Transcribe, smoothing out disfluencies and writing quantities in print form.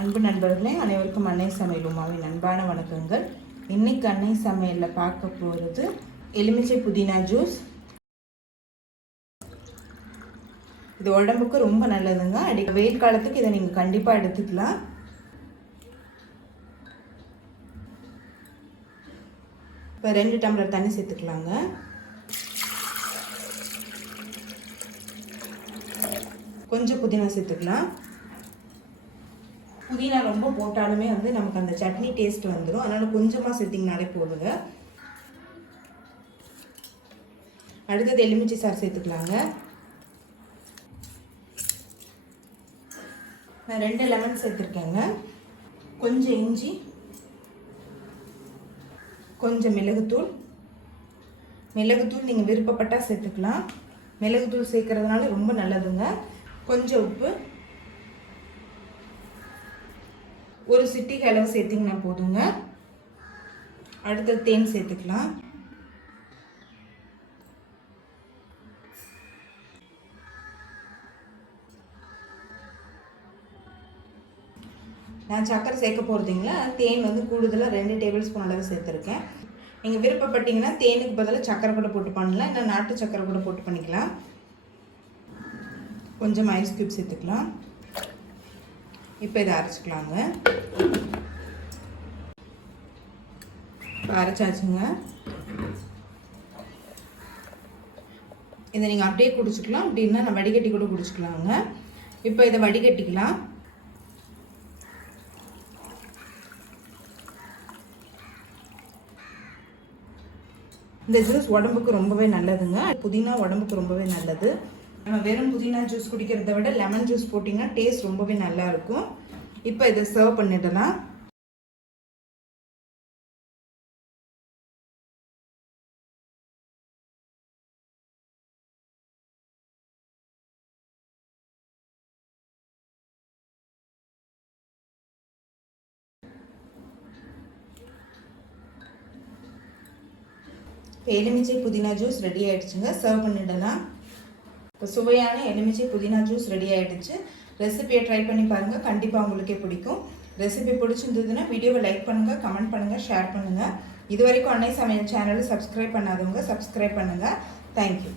அன்பு நண்பர்களே, அனைவருக்கும் அன்னை சமையல் உமாவின் அன்பான வணக்கங்கள். இன்னைக்கு அன்னை சமையலில் பார்க்க போகிறது எலுமிச்சை புதினா ஜூஸ். இது உடம்புக்கு ரொம்ப நல்லதுங்க. வெயில் காலத்துக்கு இதை நீங்கள் கண்டிப்பாக எடுத்துக்கலாம். இப்போ 2 டம்ளர் தண்ணி சேர்த்துக்கலாங்க. கொஞ்சம் புதினா சேர்த்துக்கலாம். புதினா ரொம்ப போட்டாலுமே நமக்கு அந்த சட்னி டேஸ்ட் வந்துடும். அதனால் கொஞ்சமாக சேர்த்திங்கனாலே போடுங்க. அடுத்தது எலுமிச்சை சாறு சேர்த்துக்கலாங்க. நான் 2 லெமன் சேர்த்துருக்கேங்க. கொஞ்சம் இஞ்சி, கொஞ்சம் மிளகுத்தூள். நீங்கள் விருப்பப்பட்டால் சேர்த்துக்கலாம். மிளகுத்தூள் சேர்க்கறதுனால ரொம்ப நல்லதுங்க. கொஞ்சம் உப்பு, ஒரு சிட்டிகை அளவு சேர்த்திங்கன்னா போதுங்க. அடுத்து தேன் சேர்த்துக்கலாம். நான் சக்கரை சேர்க்க போகிறதுங்களா, தேன் கூடுதலாக 2 டேபிள் ஸ்பூன் அளவு சேர்த்துருக்கேன். நீங்கள் விருப்பப்பட்டீங்கன்னா தேனுக்கு பதிலாக சக்கரை கூட போட்டு பண்ணலாம், இல்லை நாட்டு சக்கரை கூட போட்டு பண்ணிக்கலாம். கொஞ்சம் ஐஸ் க்யூப் சேர்த்துக்கலாம். இப்போ இதை அரைச்சிக்கலாங்க. இப்போ அரைச்சாச்சுங்க. இதை நீங்கள் அப்படியே குடிச்சிக்கலாம், அப்படின்னா நான் வடிகட்டி கூட குடிச்சிக்கலாங்க. இப்போ இதை வடிகட்டிக்கலாம். இந்த ஜூஸ் உடம்புக்கு ரொம்பவே நல்லதுங்க. புதினா உடம்புக்கு ரொம்பவே நல்லது. நம்ம வெறும் புதினா ஜூஸ் குடிக்கிறத விட லெமன் ஜூஸ் போட்டிங்கன்னா டேஸ்ட் ரொம்பவே நல்லா இருக்கும். இப்போ இதை சர்வ் பண்ணிடலாம். எலுமிச்சை புதினா ஜூஸ் ரெடி ஆயிடுச்சுங்க. சர்வ் பண்ணிடலாம். இப்போ சுவையான எலுமிச்சை புதினா ஜூஸ் ரெடி ஆகிடுச்சு. ரெசிபியை ட்ரை பண்ணி பாருங்கள், கண்டிப்பாக உங்களுக்கே பிடிக்கும். ரெசிபி பிடிச்சிருந்ததுன்னா வீடியோவை லைக் பண்ணுங்கள், கமெண்ட் பண்ணுங்கள், ஷேர் பண்ணுங்கள். இது வரைக்கும் அன்னை சமையல் சேனலை சப்ஸ்கிரைப் பண்ணாதவங்க சப்ஸ்கிரைப் பண்ணுங்கள். தேங்க்யூ.